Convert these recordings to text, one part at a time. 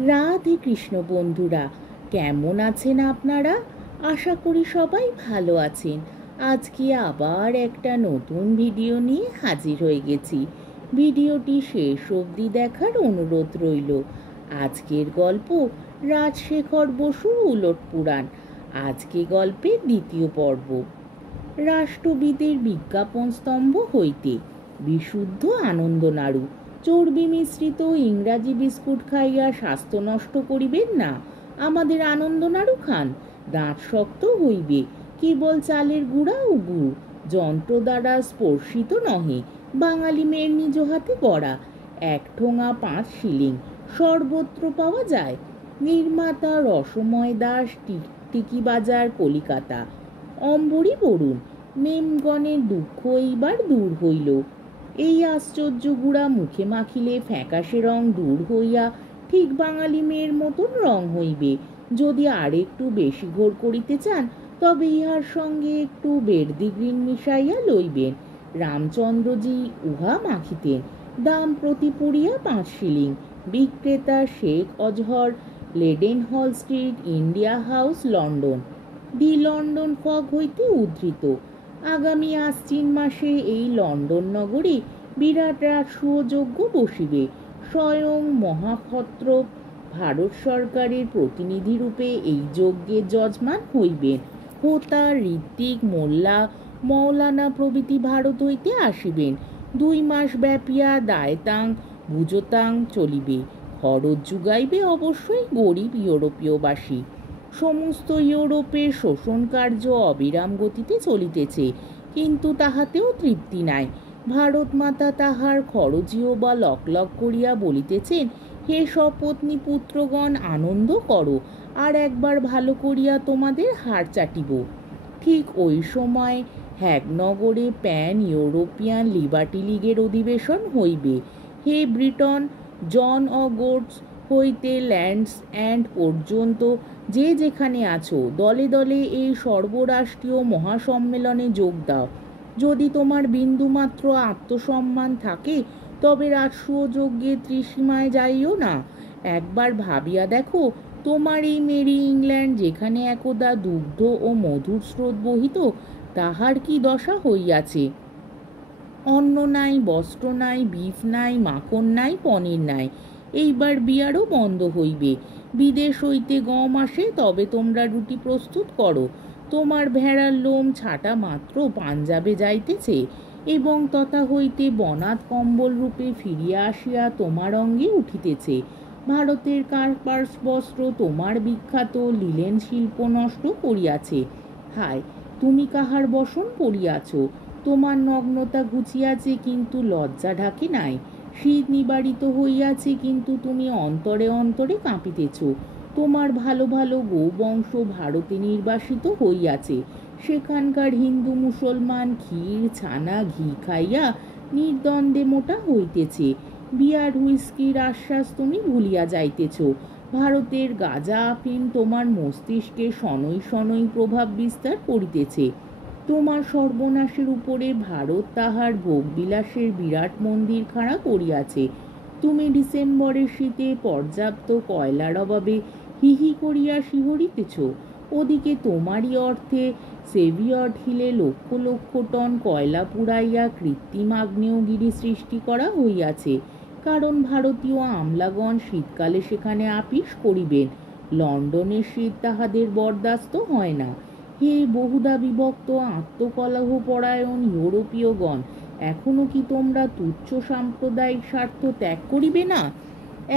রাধে কৃষ্ণ বন্ধুরা, কেমন আছেন আপনারা? আশা করি সবাই ভালো আছেন। আজকে আবার একটা নতুন ভিডিও নিয়ে হাজির হয়ে গেছি। ভিডিওটি শেষ অবধি দেখার অনুরোধ রইল। আজকের গল্প রাজশেখর বসুর উলট পুরাণ। আজকে গল্পের দ্বিতীয় পর্ব। রাষ্ট্রবিদের বিজ্ঞাপন স্তম্ভ হইতে বিশুদ্ধ আনন্দনাড়ু। চর্বি মিশ্রিত ইংরাজি বিস্কুট খাইয়া স্বাস্থ্য নষ্ট করিবেন না। আমাদের আনন্দনাড়ু খান, দাঁত শক্ত হইবে। কেবল চালের গুঁড়া ও গুড়, যন্ত্র দ্বারা স্পর্শিত নহে। বাঙালি মেয়ের নিজ হাতে গড়া। 1 ঠোঙা 5 শিলিং, সর্বত্র পাওয়া যায়। নির্মাতা রসময় দাস, টিকি বাজার, কলিকাতা। অম্বরী বরুণ। মেমগণের দুঃখ এইবার দূর হইল। এই আশ্চর্য গুড়া মুখে মাখিলে ফ্যাকাশে রং দূর হইয়া ঠিক বাঙালি মেয়ের মতন রং হইবে। যদি আর একটু বেশি ঘোর করিতে চান, তবে ইহার সঙ্গে একটু বের্দি গ্রিন মিশাইয়া লইবেন। রামচন্দ্রজি উহা মাখিতেন। দাম প্রতি পুড়িয়া 5 শিলিং। বিক্রেতা শেখ অজহর, লেডেন হল স্ট্রিট, ইন্ডিয়া হাউস, লন্ডন। দি লন্ডন ফগ হইতে উদ্ধৃত। আগামী আশ্বিন মাসে এই লন্ডন নগরে বিরাট রাজসূয়যজ্ঞ বসিবে। স্বয়ং মহাক্ষত্র ভারত সরকারের প্রতিনিধিরূপে এই যজ্ঞের যজমান হইবেন। হোতা, ঋত্বিক, মোল্লা, মৌলানা প্রভৃতি ভারত হইতে আসিবেন। 2 মাস ব্যাপিয়া দায়তাং বুজতাং চলিবে। খরচ যুগাইবে অবশ্যই গরিব ইউরোপীয়বাসী। সমস্ত ইউরোপের শোষণ কার্য অবিরাম গতিতে চলিতেছে, কিন্তু তাহাতেও তৃপ্তি নাই। ভারত মাতা তাহার খরচীয় বা লক লক করিয়া বলিতেছেন, হে সপত্নী পুত্রগণ, আনন্দ করো, আর একবার ভালো করিয়া তোমাদের হাড় চাটিব। ঠিক ওই সময় হ্যাগনগরে প্যান ইউরোপিয়ান লিবার্টি লীগের অধিবেশন হইবে। হে ব্রিটন, জন অগোটস হইতে ল্যান্ডস অ্যান্ড পর্যন্ত যে যেখানে আছো, দলে দলে এই সর্বরাষ্ট্রীয় মহাসম্মেলনে যোগ দাও। যদি তোমার বিন্দুমাত্র আত্মসম্মান থাকে, তবে রাজসূয়যজ্ঞের ত্রিসীমায় যাইও না। একবার ভাবিয়া দেখো, তোমার এই মেরি ইংল্যান্ড, যেখানে একদা দুগ্ধ ও মধুর স্রোত বহিত, তাহার কি দশা হইয়াছে। অন্ন নাই, বস্ত্র নাই, বিফ নাই, মাখন নাই, পনির নাই। এইবার বিয়ারও বন্ধ হইবে। বিদেশ হইতে গম আসে, তবে তোমরা রুটি প্রস্তুত করো। তোমার ভেড়ার লোম ছাটা মাত্র পাঞ্জাবে যাইতেছে, এবং তথা হইতে বনাত কম্বল রূপে ফিরিয়া আসিয়া তোমার অঙ্গে উঠিতেছে। ভারতের কার্পাস বস্ত্র তোমার বিখ্যাত লিলেন শিল্প নষ্ট করিয়াছে। হায়, তুমি কাহার বসন পড়িয়াছ। তোমার নগ্নতা ঘুচিয়াছে, কিন্তু লজ্জা ঢাকে নাই। শীত নিবারিত হইয়াছে, কিন্তু তুমি অন্তরে অন্তরে কাঁপিতেছ। তোমার ভালো ভালো গৌবংশ ভারতে নির্বাসিত হইয়াছে। সেখানকার হিন্দু মুসলমান ক্ষীর ছানা ঘি খাইয়া নির্দ্বন্দ্বে মোটা হইতেছে। বিয়ার হুইস্কির আশ্বাস তুমি ভুলিয়া যাইতেছ। ভারতের গাঁজা আফিম তোমার মস্তিষ্কে শনৈ শনৈ প্রভাব বিস্তার করিতেছে। তোমার সর্বনাশের উপরে ভারত তাহার ভোগবিলাসের বিরাট মন্দির খাড়া করিয়াছে। তুমি ডিসেম্বরের শীতে পর্যাপ্ত কয়লার অভাবে হিহি করিয়া শিহরিতেছ। ওদিকে তোমারই অর্থে সেভিয়ট হিলে লক্ষ লক্ষ টন কয়লা পুড়াইয়া কৃত্রিম আগ্নেয়গিরি সৃষ্টি করা হইয়াছে। কারণ ভারতীয় আমলাগণ শীতকালে সেখানে আপিস করিবেন। লন্ডনের শীত তাহাদের বরদাস্ত হয় না। হে বহুদা বিভক্ত আত্মকলহ পরায়ণ ইউরোপীয়গণ, এখনো কি তোমরা তুচ্ছ সাম্প্রদায়িক স্বার্থ ত্যাগ করিবে না?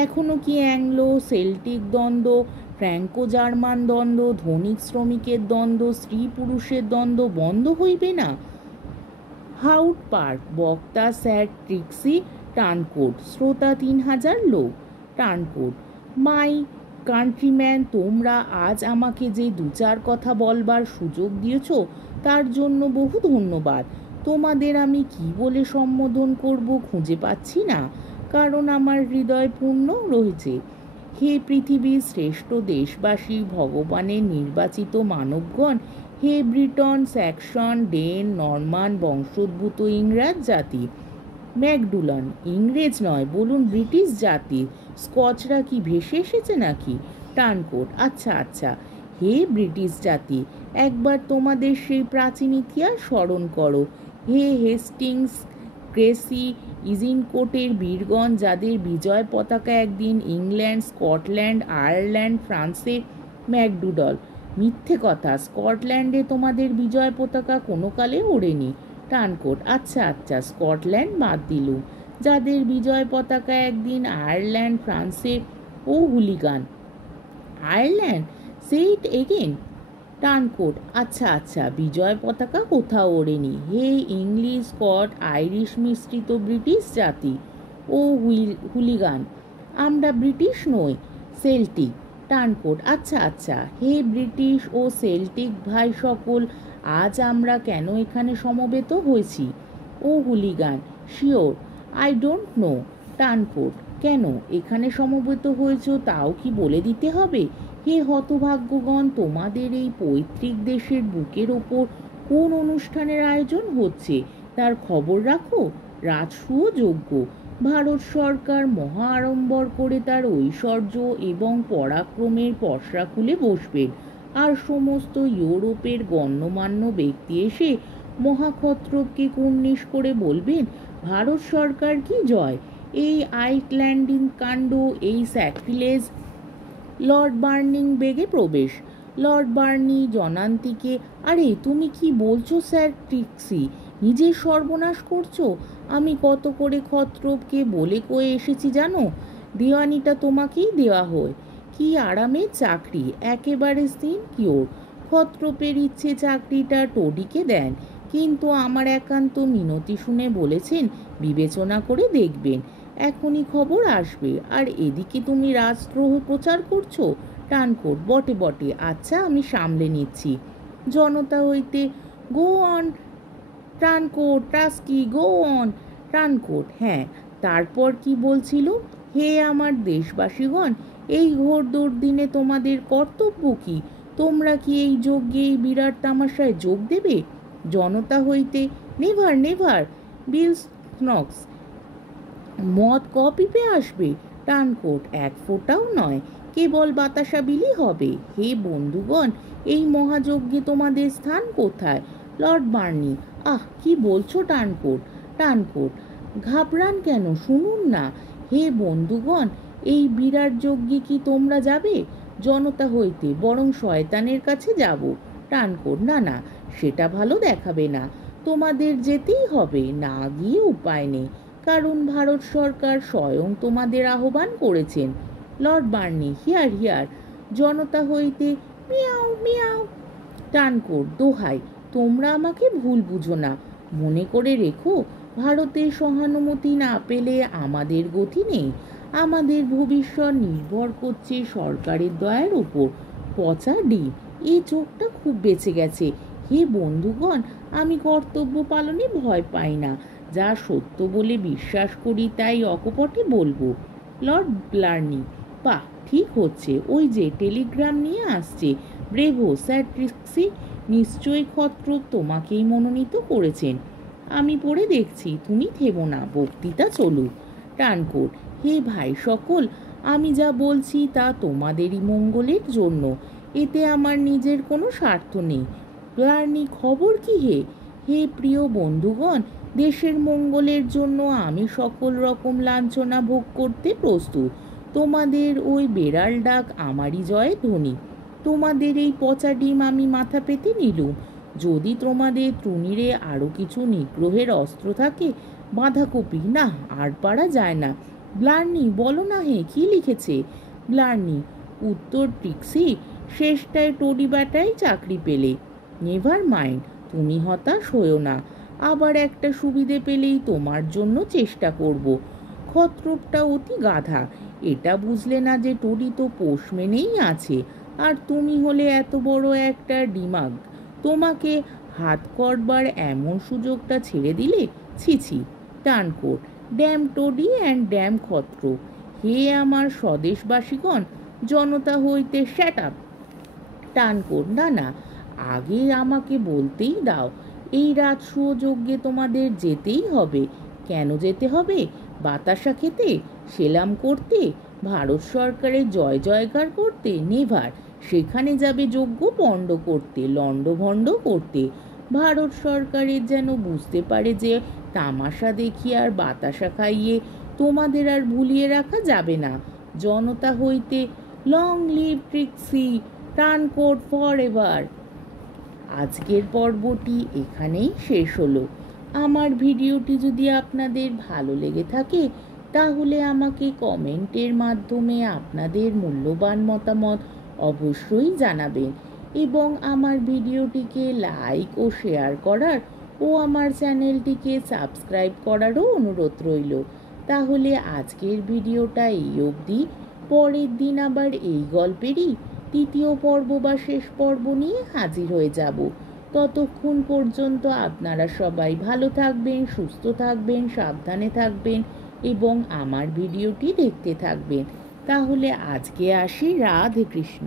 এখনো কি অ্যাংলো সেল্টিক দ্বন্দ্ব, ফ্র্যাঙ্কো জার্মান দ্বন্দ্ব, ধনিক শ্রমিকের দ্বন্দ্ব, স্ত্রী পুরুষের দ্বন্দ্ব বন্ধ হইবে না? হাউড পার্ক, বক্তা স্যার ট্রিক্সি টার্নকোট, শ্রোতা 3000 লোক। টার্নকোট: মাই কান্ট্রিম্যান, তোমরা আজ আমাকে যে 2-4 কথা বলবার সুযোগ দিয়েছ, তার জন্য বহু ধন্যবাদ। তোমাদের আমি কি বলে সম্বোধন করব খুঁজে পাচ্ছি না, কারণ আমার হৃদয় পূর্ণ রয়েছে। হে পৃথিবীর শ্রেষ্ঠ দেশবাসী, ভগবানের নির্বাচিত মানবগণ, হে ব্রিটন, স্যাক্সন, ডেন, নরমান বংশোদ্ভূত ইংরাজ জাতি, ম্যাকডুলান ইংরেজ নয়, বলুন ব্রিটিশ জাতির। স্কচরা কি ভেসে এসেছে নাকি? টানকোট আচ্ছা আচ্ছা। হে ব্রিটিশ জাতি, একবার তোমাদের সেই প্রাচীন ইতিহাস স্মরণ করো। হে হেস্টিংস, ক্রেসি, ইজিনকোটের বীরগণ, যাদের বিজয় পতাকা একদিন ইংল্যান্ড, স্কটল্যান্ড, আয়ারল্যান্ড, ফ্রান্সে। ম্যাকডুডল মিথ্যে কথা, স্কটল্যান্ডে তোমাদের বিজয় পতাকা কোনো কালে ওড়েনি। টানকোট আচ্ছা আচ্ছা, স্কটল্যান্ড বাদ দিলুম, যাদের বিজয় পতাকা একদিন আয়ারল্যান্ড, ফ্রান্সে। Oh hooligan, Ireland, say it again. টানকোট আচ্ছা আচ্ছা, বিজয় পতাকা কোথাও ওড়েনি। হে ইংলিশ, স্কট, আইরিশ মিশ্রিত ব্রিটিশ জাতি। ও হুলিগান, আমরা ব্রিটিশ নই, সেল্টিক। টানকোট আচ্ছা আচ্ছা। হে ব্রিটিশ ও সেল্টিক ভাই সকল, আজ আমরা কেন এখানে সমবেত হয়েছি? ও hooligan, sure, I don't know. Turncoat কেন এখানে সমবেত হয়েছ তাও কি বলে দিতে হবে? হে হতভাগ্যগণ, তোমাদের এই পৈতৃক দেশের বুকের ওপর কোন অনুষ্ঠানের আয়োজন হচ্ছে তার খবর রাখো। রাজসূয় যজ্ঞ। ভারত সরকার মহা আড়ম্বর করে তার ঐশ্বর্য এবং পরাক্রমের পসরা খুলে বসবেন, আর সমস্ত ইউরোপের গণ্যমান্য ব্যক্তি এসে মহাক্ষত্রবকে কুর্নিশ করে বলবেন, ভারত সরকার কি জয়! এই আইসল্যান্ডিং কাণ্ড, এই স্যাক্রিলেজ। লর্ড বার্নিং বেগে প্রবেশ। লর্ড বার্নি জনান্তিকে, আরে তুমি কি বলছো স্যার ট্রিক্সি, নিজের সর্বনাশ করছো। আমি কত করে ক্ষত্রবকে বলে কয়ে এসেছি জানো, দেওয়ানিটা তোমাকেই দেওয়া হয়। কি আরামের চাকরি, একেবারে সিনকিওর। ক্ষত্রপের ইচ্ছে চাকরিটা টোডিকে দেন, কিন্তু আমার একান্ত মিনতি শুনে বলেছেন বিবেচনা করে দেখবেন, এখনই খবর আসবে। আর এদিকে তুমি রাজদ্রোহ প্রচার করছো। টানকোট বটে বটে, আচ্ছা আমি সামলে নিচ্ছি। জনতা হইতে, গো অন। টানকোট ট্রাস্কি, go on. টানকোট হ্যাঁ, তারপর কি বলছিল? হে আমার দেশবাসীগণ, এই ঘোর দুর্দিনে তোমাদের কর্তব্য কি? তোমরা কি এই যজ্ঞে, এই বিরাট তামাশায় যোগ দেবে? জনতা হইতে, নেভার নেভার। বিল স্নক্স, মদ কপিপে আসবে? টানকোট এক ফোঁটাও নয়, কেবল বাতাসা বিলি হবে। হে বন্ধুগণ, এই মহাযজ্ঞে তোমাদের স্থান কোথায়? লর্ড বার্নি, আহ কি বলছো টানকোট? টানকোট ঘাবড়ান কেন, শুনুন না। হে বন্ধুগণ, এই বিরাট যজ্ঞে কি তোমরা যাবে? জনতা হইতে, বরং শয়তানের কাছে যাব। টানকোট না না, সেটা ভালো দেখাবে না, তোমাদের যেতেই হবে, না গিয়ে উপায় নেই, কারণ ভারত সরকার স্বয়ং তোমাদের আহ্বান করেছেন। Lord Barney, hear hear. জনতা হইতে, মিয়াও মিয়াও। টানকোট দোহাই, তোমরা আমাকে ভুল বুঝো না, মনে করে রেখো, ভারতের সহানুমতি না পেলে আমাদের গতি নেই। আমাদের ভবিষ্যৎ নির্ভর করছে সরকারের দয়ার উপর। পচা ডিম, এই চোখটা খুব বেঁচে গেছে। হে বন্ধুগণ, আমি কর্তব্য পালনে ভয় পাই না, যা সত্য বলে বিশ্বাস করি তাই অকপটে বলবো। লর্ড ব্লার্নি, বাহ, ঠিক হচ্ছে, ওই যে টেলিগ্রাম নিয়ে আসছে। ব্রেভো স্যার ট্রিক্সি, নিশ্চয়ই ক্ষত্রপ তোমাকেই মনোনীত করেছেন। আমি পড়ে দেখছি, তুমি থেমো না, বক্তৃতা চলুক। টানকোট, হে ভাই সকল, আমি যা বলছি তা তোমাদেরই মঙ্গলের জন্য, এতে আমার নিজের কোনো স্বার্থ নেই। ব্লার্নি, খবর কি হে? হে প্রিয় বন্ধুগণ, দেশের মঙ্গলের জন্য আমি সকল রকম লাঞ্ছনা ভোগ করতে প্রস্তুত। তোমাদের ওই বেড়াল ডাক আমারই জয়ে ধ্বনি। তোমাদের এই পচা ডিম আমি মাথা পেতে নিলুম। যদি তোমাদের টুনিরে আরও কিছু নিগ্রহের অস্ত্র থাকে, বাঁধাকপি, না আর পারা যায় না। ব্লার্নি, বলো না হে, কি লিখেছে? ব্লার্নি, উত্তর ট্রিক্সি, শেষটায় টোডি ব্যাটাই চাকরি পেলে। নেভার মাইন্ড, তুমি হতাশ হয়েও না, আবার একটা সুবিধে পেলেই তোমার জন্য চেষ্টা করব। ক্ষত্রপটা অতি গাধা, এটা বুঝলে না যে টোডি তো পোষ মেনেই আছে, আর তুমি হলে এত বড় একটা ডিমাগ, তোমাকে হাত করবার এমন সুযোগটা ছেড়ে দিলে, ছিছি। টানকোট, ড্যাম টোডি অ্যান্ড ড্যাম ক্ষত্রপ। হে আমার স্বদেশবাসীগণ, জনতা হইতে, শ্যাট আপ। টানকোট, না না, আগে আমাকে বলতেই দাও, এই রাজসূয় যজ্ঞে তোমাদের যেতেই হবে। কেন যেতে হবে? বাতাসা খেতে, সেলাম করতে, ভারত সরকারের জয় জয়কার করতে? নেভার। সেখানে যাবে যজ্ঞ পণ্ড করতে, লণ্ডভণ্ড করতে। ভারত সরকারের যেন বুঝতে পারে যে তামাশা দেখিয়ে আর বাতাসা খাইয়ে তোমাদের আর ভুলিয়ে রাখা যাবে না। জনতা হইতে long live Trixie, turncoat forever. আজকের পর্বটি এখানেই শেষ হলো। আমার ভিডিওটি যদি আপনাদের ভালো লেগে থাকে তাহলে আমাকে কমেন্টের মাধ্যমে আপনাদের মূল্যবান মতামত অবশ্যই জানাবেন এবং আমার ভিডিওটিকে লাইক ও শেয়ার করার ও আমার চ্যানেলটিকে সাবস্ক্রাইব করারও অনুরোধ রইল। তাহলে আজকের ভিডিওটা এই অবধি। পরের দিন আবার এই গল্পেরই তৃতীয় পর্ব বা শেষ পর্ব নিয়ে হাজির হয়ে যাব। ততক্ষণ পর্যন্ত আপনারা সবাই ভালো থাকবেন, সুস্থ থাকবেন, সাবধানে থাকবেন এবং আমার ভিডিওটি দেখতে থাকবেন। তাহলে আজকে আসি। রাধে কৃষ্ণ।